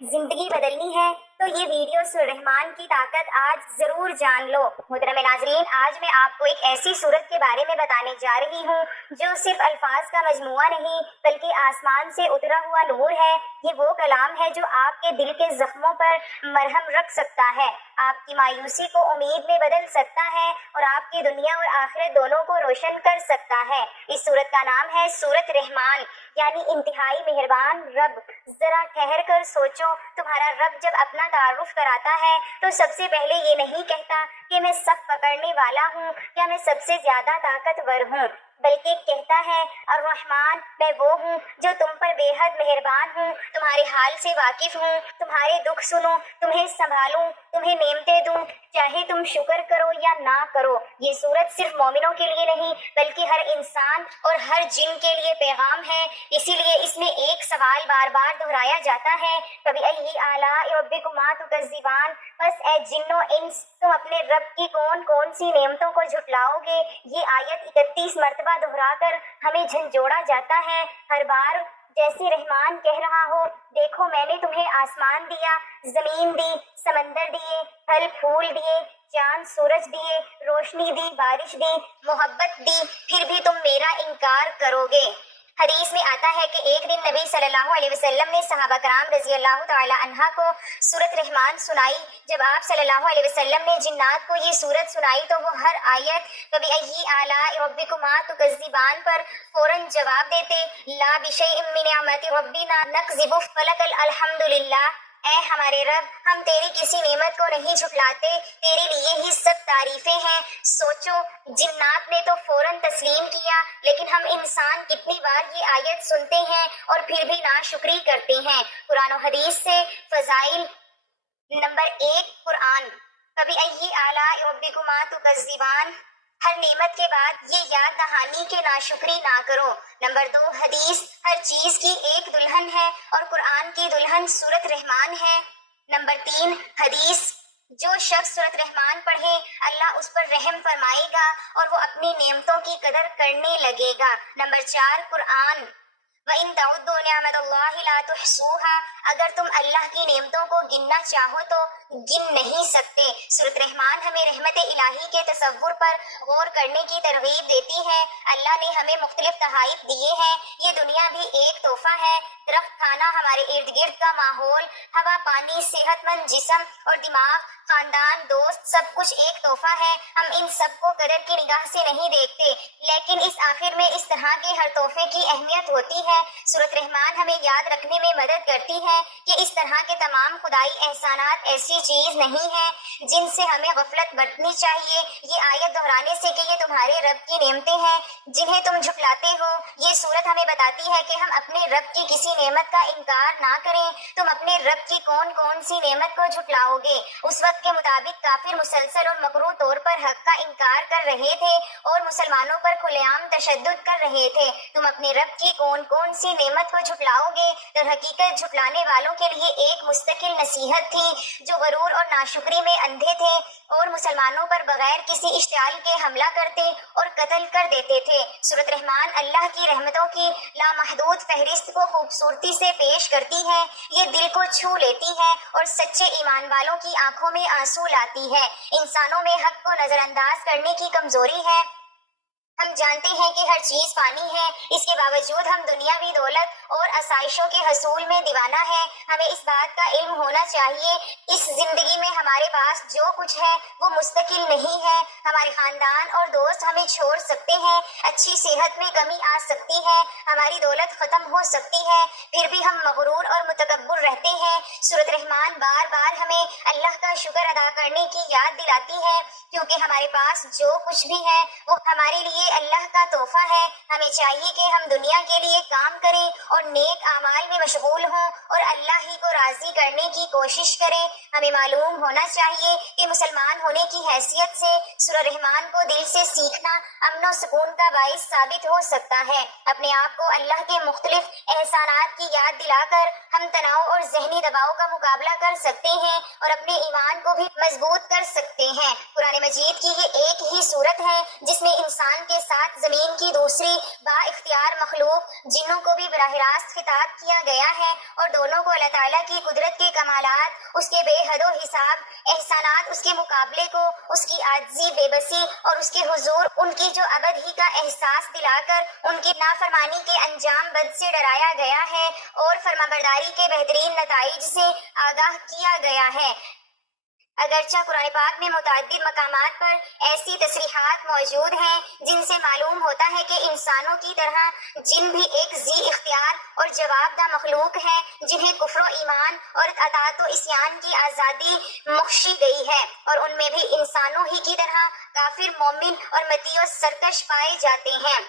زندگی بدلنی ہے تو یہ ویڈیو سررحمان کی طاقت آج ضرور جان لو۔ محترم ناظرین، آج میں آپ کو ایک ایسی صورت کے بارے میں بتانے جا رہی ہوں جو صرف الفاظ کا مجموعہ نہیں بلکہ آسمان سے اترا ہوا نور ہے۔ یہ وہ کلام ہے جو آپ کے دل کے زخموں پر مرہم رکھ سکتا ہے، آپ کی مایوسی کو امید میں بدل سکتا ہے اور آپ کی دنیا اور آخرت دونوں کو روشن کر سکتا ہے۔ اس صورت کا نام ہے سورت رحمان، یعنی انتہائی مہربان رب۔ ذرا ٹھہر کر سوچو، تمہارا رب جب اپنا تعارف کراتا ہے تو سب سے پہلے یہ نہیں کہتا کہ میں سب پکڑنے والا ہوں یا میں سب سے زیادہ طاقتور ہوں، بلکہ کہتا ہے الرحمن، میں وہ ہوں جو تم پر بے حد مہربان ہوں، تمہارے حال سے واقف ہوں، تمہارے دکھ سنوں، تمہیں سنبھالوں، تمہیں نعمتیں دوں، چاہے تم شکر کرو یا نہ کرو۔ یہ صورت صرف مومنوں کے لیے نہیں بلکہ ہر انسان اور ہر جن کے لیے پیغام ہے۔ اسی لیے اس میں ایک سوال بار بار دہرایا جاتا ہے، فَبِأَيِّ آلَاءِ رَبِّكُمَا تُكَذِّبَانِ، بس اے جن و انس، تم اپنے رب کی کون کون سی نعمتوں کو جھٹلاؤ گے۔ یہ آیت 31 مرتبہ دہرا کر ہمیں جھنجھوڑا جاتا ہے، ہر بار جیسے رحمان کہہ رہا ہو، دیکھو میں نے تمہیں آسمان دیا، زمین دی، سمندر دیے، پھل پھول دیے، چاند سورج دیے، روشنی دی، بارش دی، محبت دی، پھر بھی تم میرا انکار کرو گے۔ حدیث میں آتا ہے کہ ایک دن نبی صلی اللہ علیہ وسلم نے صحابہ کرام رضی اللہ تعالی عنہ کو سورت رحمان سنائی۔ جب آپ صلی اللہ علیہ وسلم نے جنات کو یہ سورت سنائی تو وہ ہر آیت فَبِأَيِّ آلَاءِ رَبِّكُمَا تُكَذِّبَانِ پر فوراً جواب دیتے، لا بِشَيْءٍ مِّن نِعْمَتِ رَبِّنَا نَكْذِبُ فَلَكَ الْحَمْدُ لِلَّہ، اے ہمارے رب، ہم تیری کسی نعمت کو نہیں جھٹلاتے، تیرے لیے ہی سب تعریفیں ہیں۔ سوچو، جنات نے تو فوراً تسلیم کیا، لیکن ہم انسان کتنی بار یہ آیت سنتے ہیں اور پھر بھی ناشکری کرتے ہیں۔ قرآن و حدیث سے فضائل۔ نمبر 1، قرآن، فَبِأَيِّ آلَاءِ رَبِّكُمَا تُكَذِّبَانِ، ہر نعمت کے بعد یہ یاد دہانی کہ ناشکری نہ کرو۔ نمبر 2، حدیث، ہر چیز کی ایک دلہن ہے اور قرآن کی دلہن سورت رحمان ہے۔ نمبر 3، حدیث، جو شخص سورت رحمان پڑھے اللہ اس پر رحم فرمائے گا اور وہ اپنی نعمتوں کی قدر کرنے لگے گا۔ نمبر 4، قرآن، وَإِن تَعُدُّوا نِعْمَتَ اللَّهِ لَا تُحْصُوهَا، اگر تم اللہ کی نعمتوں کو گننا چاہو تو گن نہیں سکتے۔ سورت رحمان ہمیں رحمت الہی کے تصور پر غور کرنے کی ترغیب دیتی ہے۔ اللہ نے ہمیں مختلف تحائف دیے ہیں، یہ دنیا بھی ایک تحفہ ہے۔ درخت، کھانا، ہمارے ارد گرد کا ماحول، ہوا، پانی، صحت مند جسم اور دماغ، خاندان، دوست، سب کچھ ایک تحفہ ہے۔ ہم ان سب کو قدر کی نگاہ سے نہیں دیکھتے، لیکن اس آخر میں اس طرح کے ہر تحفے کی اہمیت ہوتی ہے۔ سورت رحمان ہمیں یاد رکھنے میں مدد کرتی ہے کہ اس طرح کے تمام خدائی احسانات ایسی چیز نہیں ہیں جن سے ہمیں غفلت برتنی چاہیے۔ یہ آیت دہرانے سے کہ یہ تمہارے رب کی نعمتیں ہیں جنہیں تم جھٹلاتے ہو، یہ صورت ہمیں بتاتی ہے کہ ہم اپنے رب کی کسی نعمت کا انکار نہ کریں۔ تم اپنے رب کی کون کون سی نعمت کو جھٹلاؤ گے؟ اس وقت کے مطابق کافر مسلسل اور مکروہ طور پر حق کا انکار کر رہے تھے اور مسلمانوں پر کھلے عام تشدد کر رہے تھے۔ تم اپنے رب کی کون کون سی نعمت کو جھٹلاؤ گے؟ در حقیقت جھٹلانے والوں کے لیے ایک مستقل نصیحت تھی، جو غرور اور ناشکری میں اندھے تھے اور مسلمانوں پر بغیر کسی اشتعال کے حملہ کرتے اور قتل کر دیتے تھے۔ سورت رحمان اللہ کی رحمتوں کی لامحدود فہرست کو خوبصورتی سے پیش کرتی ہے، یہ دل کو چھو لیتی ہے اور سچے ایمان والوں کی آنکھوں میں آنسو لاتی ہے۔ انسانوں میں حق کو نظر انداز کرنے کی کمزوری ہے۔ ہم جانتے ہیں کہ ہر چیز فانی ہے، اس کے باوجود ہم دنیاوی دولت اور آسائشوں کے حصول میں دیوانہ ہیں۔ ہمیں اس بات کا علم ہونا چاہیے، اس زندگی میں ہمارے پاس جو کچھ ہے وہ مستقل نہیں ہے۔ ہمارے خاندان اور دوست ہمیں چھوڑ سکتے ہیں، اچھی صحت میں کمی آ سکتی ہے، ہماری دولت ختم ہو سکتی ہے، پھر بھی ہم مغرور اور متکبر رہتے ہیں۔ سورت رحمان بار بار ہمیں اللہ کا شکر ادا کرنے کی یاد دلاتی ہے، کیونکہ ہمارے پاس جو کچھ بھی ہے وہ ہمارے لیے اللہ کا تحفہ ہے۔ ہمیں چاہیے کہ ہم دنیا کے لیے کام کریں اور نیک اعمال میں مشغول ہوں اور اللہ ہی کو راضی کرنے کی کوشش کریں۔ ہمیں معلوم ہونا چاہیے کہ مسلمان ہونے کی حیثیت سے سورہ رحمان کو دل سے سیکھنا امن و سکون کا باعث ثابت ہو سکتا ہے۔ اپنے آپ کو اللہ کے مختلف احسانات کی یاد دلا کر ہم تناؤ اور ذہنی دباؤ آزمائشوں کا مقابلہ کر سکتے ہیں اور اپنے ایمان کو بھی مضبوط کر سکتے ہیں۔ قرآن مجید کی یہ ایک ہی صورت ہے جس میں انسان کے ساتھ زمین کی دوسری با اختیار مخلوق جنوں کو بھی براہ راست خطاب کیا گیا ہے، اور دونوں کو اللہ تعالیٰ کی قدرت کے کمالات، اس کے بے حد و حساب احسانات، اس کے مقابلے کو اس کی عاجزی، بے بسی اور اس کے حضور ان کی جو ابد ہی کا احساس دلا کر ان کی نافرمانی کے انجام بد سے ڈرایا گیا ہے اور فرمانبرداری کے بہترین نتائج سے آگاہ کیا گیا ہے۔ اگرچہ قرآن پاک میں متعدد مقامات پر ایسی تصریحات موجود ہیں جن سے معلوم ہوتا ہے کہ انسانوں کی طرح جن بھی ایک ذی اختیار اور جواب دہ مخلوق ہے جنہیں کفر و ایمان اور اطاعت و عصیان کی آزادی بخشی گئی ہے، اور ان میں بھی انسانوں ہی کی طرح کافر، مومن اور مطیع و سرکش پائے جاتے ہیں،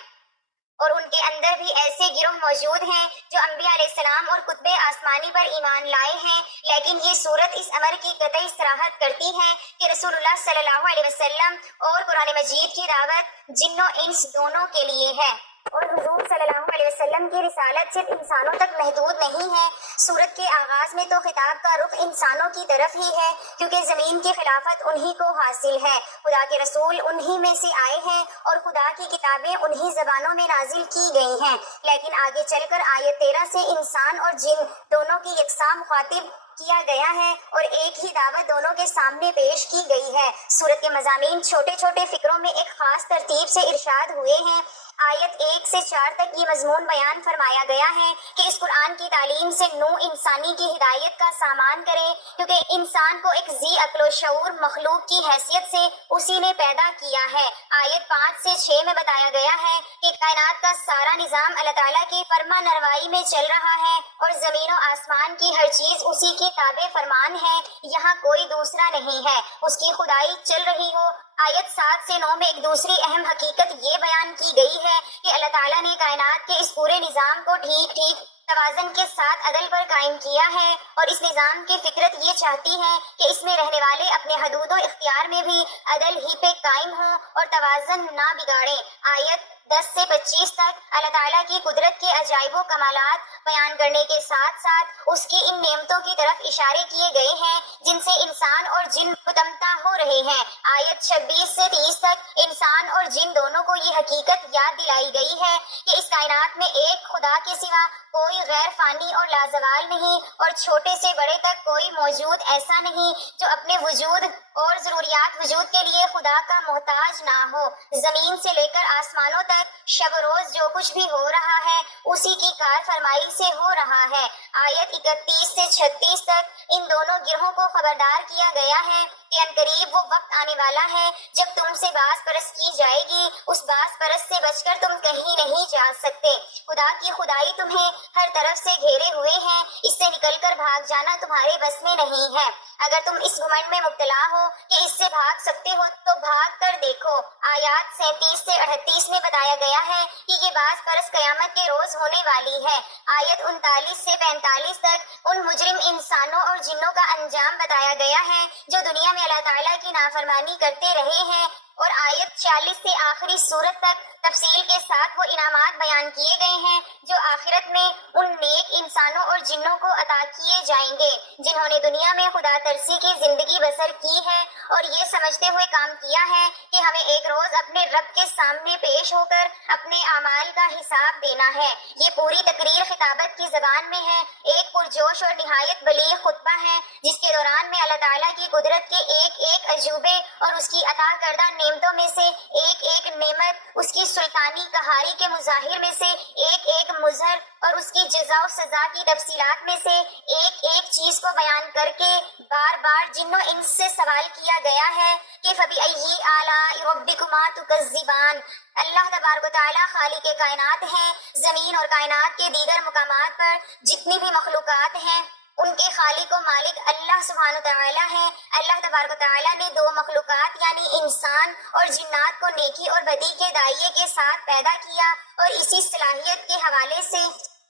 اور ان کے اندر بھی ایسے گروہ موجود ہیں جو انبیاء علیہ السلام اور کتب آسمانی پر ایمان لائے ہیں، لیکن یہ صورت اس امر کی قطعی صراحت کرتی ہے کہ رسول اللہ صلی اللہ علیہ وسلم اور قرآن مجید کی دعوت جن و انس دونوں کے لیے ہے، اور حضور صلی اللہ علیہ وسلم کی رسالت صرف انسانوں تک محدود نہیں ہے۔ سورت کے آغاز میں تو خطاب کا رخ انسانوں کی طرف ہی ہے، کیونکہ زمین کی خلافت انہی کو حاصل ہے، خدا کے رسول انہی میں سے آئے ہیں اور خدا کی کتابیں انہی زبانوں میں نازل کی گئی ہیں، لیکن آگے چل کر آیت 13 سے انسان اور جن دونوں کی یکساں مخاطب کیا گیا ہے اور ایک ہی دعوت دونوں کے سامنے پیش کی گئی ہے۔ سورت کے مضامین چھوٹے چھوٹے فکروں میں ایک خاص ترتیب سے ارشاد ہوئے ہیں۔ آیت 1 سے 4 تک یہ مضمون بیان فرمایا گیا ہے کہ اس قرآن کی تعلیم سے نوع انسانی کی ہدایت کا سامان کرے، کیونکہ انسان کو ایک ذی عقل و شعور مخلوق کی حیثیت سے اسی نے پیدا کیا ہے۔ آیت 5 سے 6 میں بتایا گیا ہے کہ کائنات کا سارا نظام اللہ تعالیٰ کی فرما نروائی میں چل رہا ہے اور زمین و آسمان کی ہر چیز اسی کی تابع فرمان ہے، یہاں کوئی دوسرا نہیں ہے، اس کی خدائی چل رہی ہو۔ آیت 7 سے 9 میں ایک دوسری اہم حقیقت یہ بیان کی گئی ہے کہ اللہ تعالیٰ نے کائنات کے اس پورے نظام کو ٹھیک توازن کے ساتھ عدل پر قائم کیا ہے، اور اس نظام کی فطرت یہ چاہتی ہے کہ اس میں رہنے والے اپنے حدود و اختیار میں بھی عدل ہی پہ قائم ہوں اور توازن نہ بگاڑیں۔ آیت 10 سے 25 تک اللہ تعالیٰ کی قدرت کے عجائب و کمالات بیان کرنے کے ساتھ ساتھ اس کی ان نعمتوں کی طرف اشارے کیے گئے ہیں جن سے انسان اور جن متمتع ہو رہے ہیں۔ آیت 26 سے 30 تک انسان اور جن دونوں کو یہ حقیقت یاد دلائی گئی ہے کہ اس کائنات میں ایک خدا کے سوا کوئی غیر فانی اور لازوال نہیں، اور چھوٹے سے بڑے تک کوئی موجود ایسا نہیں جو اپنے وجود اور ضروریات وجود کے لیے خدا کا محتاج نہ ہو۔ زمین سے لے کر آسمانوں تک شب و روز جو کچھ بھی ہو رہا ہے اسی کی کار فرمائی سے ہو رہا ہے۔ آیت 31 سے 36 تک ان دونوں گروہوں کو خبردار کیا گیا ہے کہ عنقریب وہ وقت آنے والا ہے جب تم سے باز پرست کی جائے گی، اس باز پرست سے بچ کر تم کہیں نہیں جا سکتے۔ خدا کی خدائی تمہیں ہر طرف سے گھیرے ہوئے ہیں، اس سے نکل کر بھاگ جانا تمہارے بس میں نہیں ہے۔ اگر تم اس گھمنڈ میں مبتلا ہو کہ اس سے بھاگ سکتے ہو تو بھاگ کر دیکھو۔ آیات 37 سے 38 میں بتایا گیا ہے کہ یہ باز پرست قیامت کے روز ہونے والی ہے۔ آیت 39 سے 45 تک ان مجرم انسانوں اور جنوں کا انجام بتایا گیا ہے جو دنیا میں اللہ تعالیٰ کی نافرمانی کرتے رہے ہیں، اور آیت 40 سے آخری سورت تک تفصیل کے ساتھ وہ انعامات بیان کیے گئے ہیں جو آخرت میں ان نیک انسانوں اور جنوں کو عطا کیے جائیں گے جنہوں نے دنیا میں خدا ترسی کی زندگی بسر کی ہے اور یہ سمجھتے ہوئے کام کیا ہے کہ ہمیں ایک روز اپنے رب کے سامنے پیش ہو کر اپنے اعمال کا حساب دینا ہے۔ یہ پوری تقریر خطابت کی زبان میں ہے، ایک پرجوش اور نہایت بلیغ خطبہ ہے جس کے دوران میں اللہ تعالیٰ کی قدرت کے ایک ایک عجوبے اور اس کی عطا کردہ نعمتوں میں سے ایک ایک نعمت، اس کی سلطانی قہاری کے مظاہر میں سے ایک ایک مظہر، اور اس کی جزا و سزا کی تفصیلات میں سے ایک ایک چیز کو بیان کر کے بار بار جن و انس سے سوال کیا گیا ہے کہ فَبِأَيِّ آلَاءِ رَبِّكُمَا تُكَذِّبَانِ۔ اللہ تبارک و تعالیٰ خالق کائنات ہیں، زمین اور کائنات کے دیگر مقامات پر جتنی بھی مخلوقات ہیں ان کے خالق و مالک اللہ سبحانہ و تعالیٰ ہے۔ اللہ تبارک و تعالیٰ نے دو مخلوقات یعنی انسان اور جنات کو نیکی اور بدی کے دائیے کے ساتھ پیدا کیا، اور اسی صلاحیت کے حوالے سے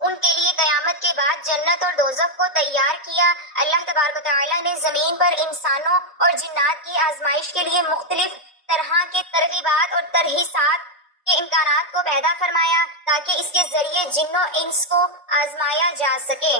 ان کے لیے قیامت کے بعد جنت اور دوزخ کو تیار کیا۔ اللہ تبارک و تعالیٰ نے زمین پر انسانوں اور جنات کی آزمائش کے لیے مختلف طرح کے ترغیبات اور ترہیسات کے امکانات کو پیدا فرمایا تاکہ اس کے ذریعے جن و انس کو آزمایا جا سکے۔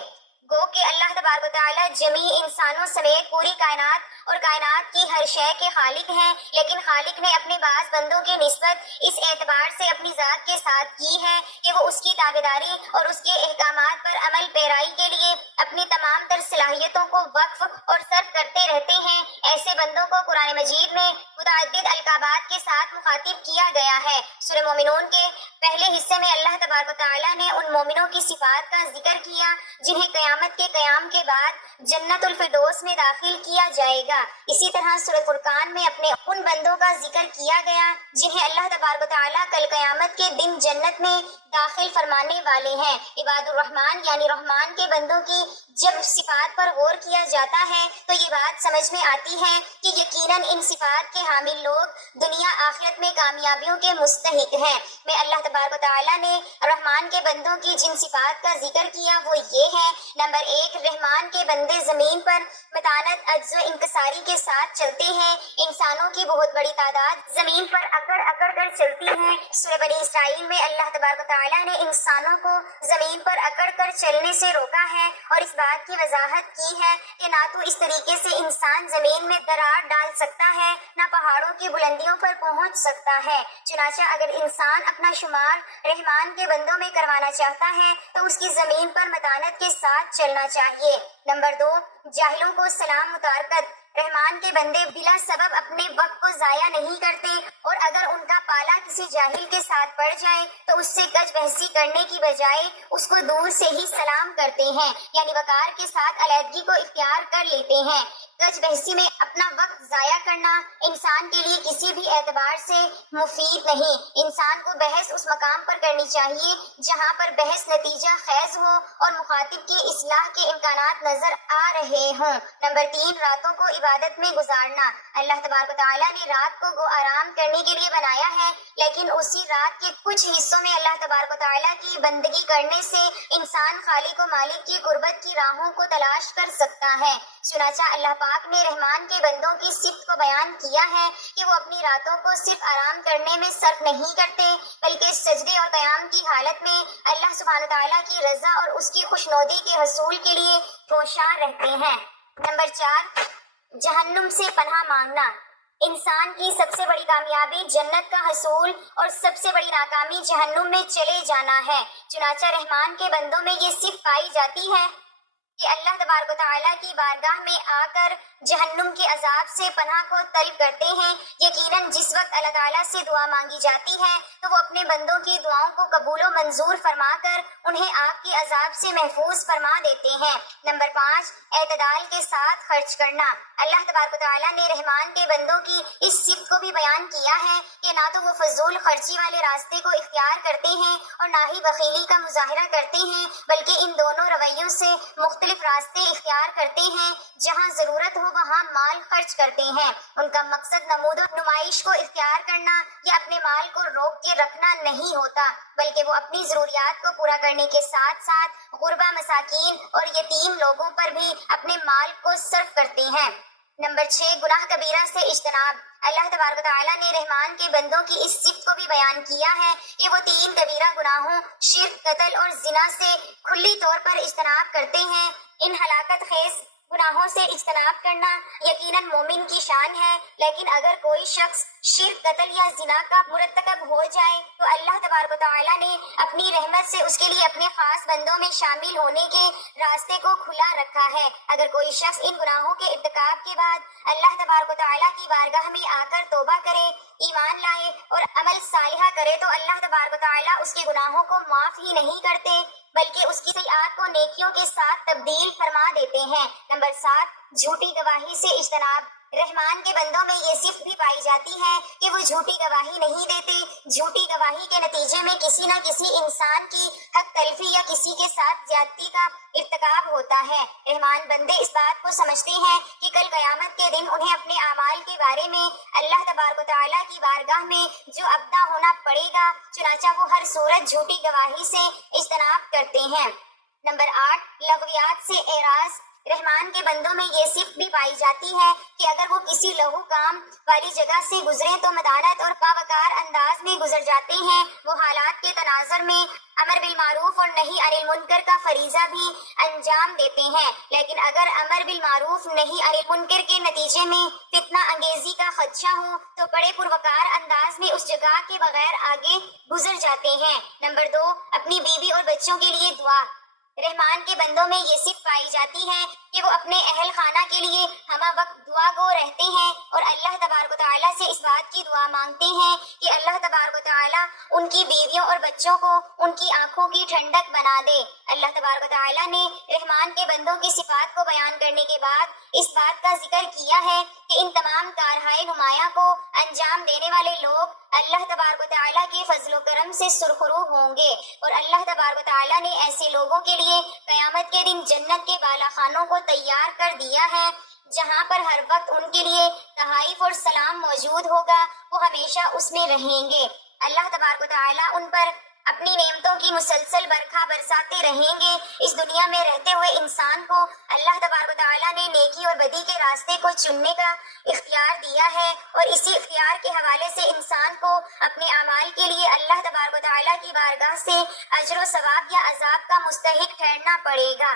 گو کہ اللہ تبارک و تعالیٰ جمی انسانوں سمیت پوری کائنات اور کائنات کی ہر شے کے خالق ہیں، لیکن خالق نے اپنے بعض بندوں کی نسبت اس اعتبار سے اپنی ذات کے ساتھ کی ہے کہ وہ اس کی تابعداری اور اس کے احکامات پر عمل پیرائی کے لیے اپنی تمام تر صلاحیتوں کو وقف اور صرف کرتے رہتے ہیں۔ ایسے بندوں کو قرآن مجید میں متعدد القابات کے ساتھ مخاطب کیا گیا ہے۔ سورہ مومنون کے پہلے حصے میں اللہ تبارک و تعالیٰ نے ان مومنوں کی صفات کا ذکر کیا جنہیں قیامت کے قیام کے بعد جنت الفردوس میں داخل کیا جائے گا۔ اسی طرح سورہ فرقان میں اپنے ان بندوں کا ذکر کیا گیا جنہیں اللہ تبارک و تعالیٰ کل قیامت کے دن جنت میں داخل فرمانے والے ہیں۔ عباد الرحمن یعنی رحمان کے بندوں کی جب صفات پر غور کیا جاتا ہے تو یہ بات سمجھ میں آتی ہے کہ یقیناً ان صفات کے حامل لوگ دنیا آخرت میں کامیابیوں کے مستحق ہیں۔ میں اللہ تبارک و تعالیٰ نے رحمان کے بندوں کی جن صفات کا ذکر کیا وہ یہ ہے: نمبر 1، رحمان کے بندے زمین پر متانت، عجز و انکساری کے ساتھ چلتے ہیں۔ انسانوں کی بہت بڑی تعداد زمین پر اکڑ اکڑ کر چلتی ہے۔ سورہ بنی اسرائیل میں اللہ تبارک و تعالیٰ نے انسانوں کو زمین پر اکڑ کر چلنے سے روکا ہے اور اس بات کی وضاحت کی ہے کہ نہ تو اس طریقے سے انسان زمین میں درار ڈال سکتا ہے، نہ پہاڑوں کی بلندیوں پر پہنچ سکتا ہے۔ چنانچہ اگر انسان اپنا شمار رحمان کے بندوں میں کروانا چاہتا ہے تو اس کی زمین پر متانت کے ساتھ چلنا چاہیے۔ نمبر 2، جاہلوں کو سلام متارکت۔ رحمان کے بندے بلا سبب اپنے وقت کو ضائع نہیں کرتے، اور اگر ان کا پالا کسی جاہل کے ساتھ پڑ جائے تو اس سے کج بحثی کرنے کی بجائے اس کو دور سے ہی سلام کرتے ہیں، یعنی وقار کے ساتھ علیحدگی کو اختیار کر لیتے ہیں۔ کج بحثی میں اپنا وقت ضائع کرنا انسان کے لیے کسی بھی اعتبار سے مفید نہیں۔ انسان کو بحث اس مقام پر کرنی چاہیے جہاں پر بحث نتیجہ خیز ہو اور مخاطب کی اصلاح کے امکانات نظر آ رہے ہوں۔ نمبر 3، راتوں کو عبادت میں گزارنا۔ اللہ تبارک و تعالیٰ نے رات کو گو آرام کرنے کے لیے بنایا ہے، لیکن اسی رات کے کچھ حصوں میں اللہ تبارک و تعالیٰ کی بندگی کرنے سے انسان خالق و مالک کی قربت کی راہوں کو تلاش کر سکتا ہے۔ چنانچہ اللہ پاک نے رحمان کے بندوں کی صفت کو بیان کیا ہے کہ وہ اپنی راتوں کو صرف آرام کرنے میں صرف نہیں کرتے بلکہ سجدے اور قیام کی حالت میں اللہ سبحانہ تعالیٰ کی رضا اور اس کی خوشنودی کے حصول کے لیے ہوشیار رہتے ہیں۔ نمبر 4، جہنم سے پناہ مانگنا۔ انسان کی سب سے بڑی کامیابی جنت کا حصول اور سب سے بڑی ناکامی جہنم میں چلے جانا ہے۔ چنانچہ رحمان کے بندوں میں یہ صفت پائی جاتی ہے کہ اللہ تبارک و تعالیٰ کی بارگاہ میں آ کر جہنم کے عذاب سے پناہ کو طلب کرتے ہیں۔ یقیناً جس وقت اللہ تعالیٰ سے دعا مانگی جاتی ہے تو وہ اپنے بندوں کی دعاؤں کو قبول و منظور فرما کر انہیں آگ کے عذاب سے محفوظ فرما دیتے ہیں۔ نمبر 5، اعتدال کے ساتھ خرچ کرنا۔ اللہ تبارک و تعالیٰ نے رحمان کے بندوں کی اس صفت کو بھی بیان کیا ہے کہ نہ تو وہ فضول خرچی والے راستے کو اختیار کرتے ہیں اور نہ ہی بخیلی کا مظاہرہ کرتے ہیں، بلکہ ان دونوں رویوں سے مختلف راستے اختیار کرتے ہیں۔ جہاں ضرورت ہو وہاں مال خرچ کرتے ہیں۔ ان کا مقصد نمود و نمائش کو اختیار کرنا یا اپنے مال کو روک کے رکھنا نہیں ہوتا، بلکہ وہ اپنی ضروریات کو پورا کرنے کے ساتھ ساتھ غربا، مساکین اور یتیم لوگوں پر بھی اپنے مال کو صرف کرتے ہیں۔ نمبر 6، گناہ کبیرہ سے اجتناب۔ اللہ تبارک و تعالیٰ نے رحمان کے بندوں کی اس صفت کو بھی بیان کیا ہے کہ وہ 3 کبیرہ گناہوں شرک، قتل اور زنا سے کھلی طور پر اجتناب کرتے ہیں۔ ان ہلاکت خیز گناہوں سے اجتناب کرنا یقیناً مومن کی شان ہے، لیکن اگر کوئی شخص شرک، قتل یا زنا کا مرتکب ہو جائے تو اللہ تبارک و تعالیٰ نے اپنی رحمت سے اس کے لیے اپنے خاص بندوں میں شامل ہونے کے راستے کو کھلا رکھا ہے۔ اگر کوئی شخص ان گناہوں کے ارتکاب کے بعد اللہ تبارک و تعالیٰ کی بارگاہ میں آ کر توبہ کرے، ایمان لائے اور عمل صالحہ کرے تو اللہ تبارک و تعالیٰ اس کے گناہوں کو معاف ہی نہیں کرتے بلکہ اس کی سیئات کو نیکیوں کے ساتھ تبدیل فرما دیتے ہیں۔ نمبر 7، جھوٹی گواہی سے اجتناب۔ رحمان کے بندوں میں یہ صفت بھی پائی جاتی ہے کہ وہ جھوٹی گواہی نہیں دیتے۔ جھوٹی گواہی کے نتیجے میں کسی نہ کسی انسان کی حق تلفی یا کسی کے ساتھ زیادتی کا ارتکاب ہوتا ہے۔ رحمان بندے اس بات کو سمجھتے ہیں کہ کل قیامت کے دن انہیں اپنے اعمال کے بارے میں اللہ تبارک و تعالیٰ کی بارگاہ میں جو ابدا ہونا پڑے گا، چنانچہ وہ ہر صورت جھوٹی گواہی سے اجتناب کرتے ہیں۔ نمبر 8، لغویات سے اعراض رحمان کے بندوں میں یہ صفت بھی پائی جاتی ہے کہ اگر وہ کسی لہو کام والی جگہ سے گزریں تو مدانت اور باوقار انداز میں گزر جاتے ہیں۔ وہ حالات کے تناظر میں امر بالمعروف اور نہی عن المنکر کا فریضہ بھی انجام دیتے ہیں، لیکن اگر امر بالمعروف نہی عن المنکر کے نتیجے میں فتنہ انگیزی کا خدشہ ہو تو بڑے پروکار انداز میں اس جگہ کے بغیر آگے گزر جاتے ہیں۔ نمبر 2، اپنی بیوی اور بچوں کے لیے دعا۔ رحمان کے بندوں میں یہ صفت پائی جاتی ہے کہ وہ اپنے اہل خانہ کے لیے ہمہ وقت دعا گو رہتے ہیں اور اللہ تبارک و تعالیٰ سے اس بات کی دعا مانگتے ہیں کہ اللہ تبارک و تعالیٰ ان کی بیویوں اور بچوں کو ان کی آنکھوں کی ٹھنڈک بنا دے۔ اللہ تبارک و تعالیٰ نے رحمان کے بندوں کی صفات کو بیان کرنے کے بعد اس بات کا ذکر کیا ہے کہ ان تمام کارہائے نمایاں کو انجام دینے والے لوگ اللہ تبارک و تعالیٰ کے فضل و کرم سے سرخرو ہوں گے، اور اللہ تبارک و تعالیٰ نے ایسے لوگوں کے لیے قیامت کے دن جنت کے بالا خانوں کو تیار کر دیا ہے جہاں پر ہر وقت ان کے لیے تحائف اور سلام موجود ہوگا، وہ ہمیشہ اس میں رہیں گے۔ اللہ تبارک و تعالیٰ ان پر اپنی نعمتوں کی مسلسل برکھا برساتے رہیں گے۔ اس دنیا میں رہتے ہوئے انسان کو اللہ تبارک و تعالیٰ نے نیکی اور بدی کے راستے کو چننے کا اختیار دیا ہے، اور اسی اختیار کے حوالے سے انسان کو اپنے اعمال کے لیے اللہ تبارک و تعالیٰ کی بارگاہ سے اجر و ثواب یا عذاب کا مستحق ٹھہرنا پڑے گا۔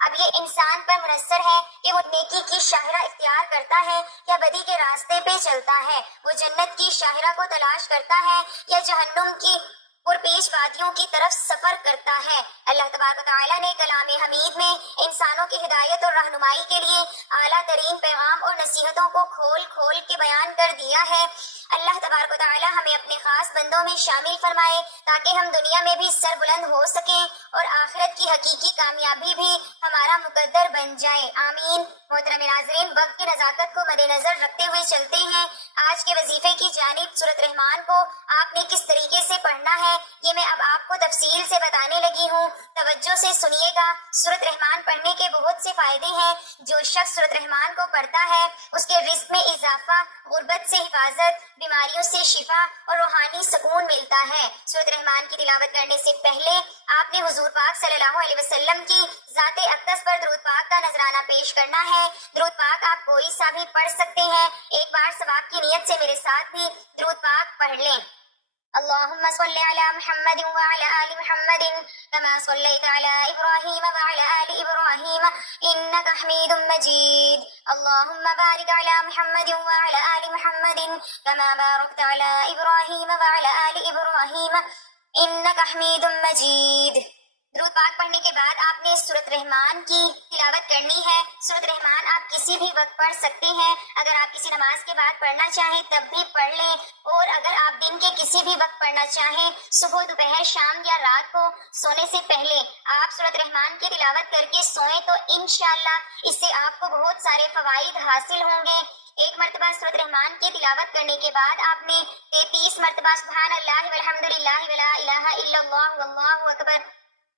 اب یہ انسان پر منحصر ہے کہ وہ نیکی کی شاہراہ اختیار کرتا ہے یا بدی کے راستے پہ چلتا ہے، وہ جنت کی شاہراہ کو تلاش کرتا ہے یا جہنم کی پرپیش وادیوں کی طرف سفر کرتا ہے۔ اللہ تبارک و تعالیٰ نے کلام حمید میں انسانوں کی ہدایت اور رہنمائی کے لیے اعلیٰ ترین پیغام اور نصیحتوں کو کھول کھول کے بیان کر دیا ہے۔ اللہ تبارک و تعالیٰ ہمیں اپنے خاص بندوں میں شامل فرمائے تاکہ ہم دنیا میں بھی سر بلند ہو سکیں اور آخرت کی حقیقی کامیابی بھی ہمارا مقدر بن جائے، آمین۔ محترم ناظرین، وقت کی نزاکت کو مد نظر رکھتے ہوئے چلتے ہیں آج کے وظیفے کی جانب۔ سورۃ رحمان کو آپ نے کس طریقے سے پڑھنا ہے یہ میں اب آپ کو تفصیل سے بتانے لگی ہوں، توجہ سے سنیے گا۔ سورۃ رحمان پڑھنے کے بہت سے فائدے ہیں۔ جو شخص سورۃ رحمان کو پڑھتا ہے اس کے رزق میں اضافہ، غربت سے حفاظت، بیماریوں سے شفا اور روحانی سکون ملتا ہے۔ سورۃ رحمان کی تلاوت کرنے سے پہلے آپ نے حضور پاک صلی اللہ علیہ وسلم کی ذات اقدس پر درود پاک کا نذرانہ پیش کرنا ہے۔ درود پاک آپ کوئی سا بھی پڑھ سکتے ہیں، ایک بار ثواب کی نیت سے میرے ساتھ بھی درود پاک پڑھ لیں۔ اللهم صل على محمد وعلى آل محمد كما صليت على إبراهيم وعلى آل إبراهيم إنك حميد مجيد اللهم بارك على محمد وعلى آل محمد كما باركت على إبراهيم وعلى آل إبراهيم إنك حميد مجيد۔ درود پاک پڑھنے کے بعد آپ نے سورۃ رحمان کی تلاوت کرنی ہے۔ سورۃ رحمان آپ کسی بھی وقت پڑھ سکتے ہیں، اگر آپ کسی نماز کے بعد پڑھنا چاہیں تب بھی پڑھ لیں، اور اگر آپ دن کے کسی بھی وقت پڑھنا چاہیں، صبح، دوپہر، شام یا رات کو سونے سے پہلے آپ سورۃ رحمان کی تلاوت کر کے سوئیں تو انشاءاللہ اس سے آپ کو بہت سارے فوائد حاصل ہوں گے۔ ایک مرتبہ سورۃ رحمان کی تلاوت کرنے کے بعد آپ نے 33 مرتبہ سبحان اللہ والحمد للہ ولا الہ الا اللہ واللہ اکبر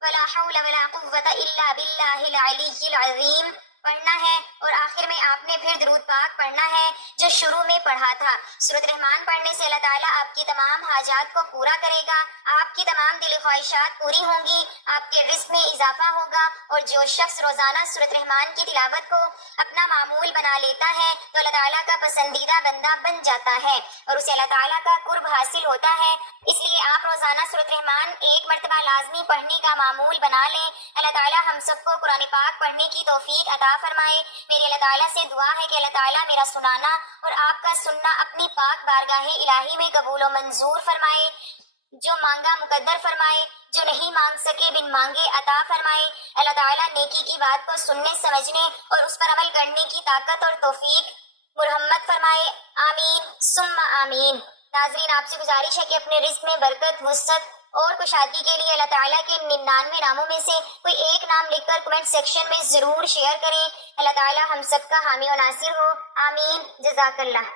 ولا حول ولا قوة الا باللہ العلی العظیم پڑھنا ہے، اور آخر میں آپ نے پھر درود پاک پڑھنا ہے جو شروع میں پڑھا تھا۔ سورۃ رحمان پڑھنے سے اللہ تعالیٰ آپ کی تمام حاجات کو پورا کرے گا، آپ کی تمام دلی خواہشات پوری ہوں گی، آپ کے رزق میں اضافہ ہوگا، اور جو شخص روزانہ سورۃ رحمان کی تلاوت کو اپنا معمول بنا لیتا ہے تو اللہ تعالیٰ کا پسندیدہ بندہ بن جاتا ہے اور اسے اللہ تعالیٰ کا قرب حاصل ہوتا ہے۔ اس لیے آپ روزانہ سورۃ رحمان ایک مرتبہ لازمی پڑھنے کا معمول بنا لیں۔ اللہ تعالیٰ ہم سب کو قرآن پاک پڑھنے کی توفیق عطا فرمائے۔ میری اللہ تعالیٰ سے دعا ہے کہ اللہ تعالیٰ میرا سنانا اور آپ کا سننا اپنی پاک بارگاہ الہی میں قبول و منظور فرمائے، جو مانگا مقدر فرمائے، جو نہیں مانگ سکے بن مانگے عطا فرمائے۔ اللہ تعالیٰ نیکی کی بات کو سننے، سمجھنے اور اس پر عمل کرنے کی طاقت اور توفیق مرحمت فرمائے، آمین ثم آمین۔ ناظرین، آپ سے گزارش ہے کہ اپنے رزق میں برکت، وسعت اور کشادگی کے لیے اللہ تعالیٰ کے 99 ناموں میں سے کوئی ایک نام لکھ کر کمنٹ سیکشن میں ضرور شیئر کریں۔ اللہ تعالیٰ ہم سب کا حامی و ناصر ہو، آمین، جزاک اللہ۔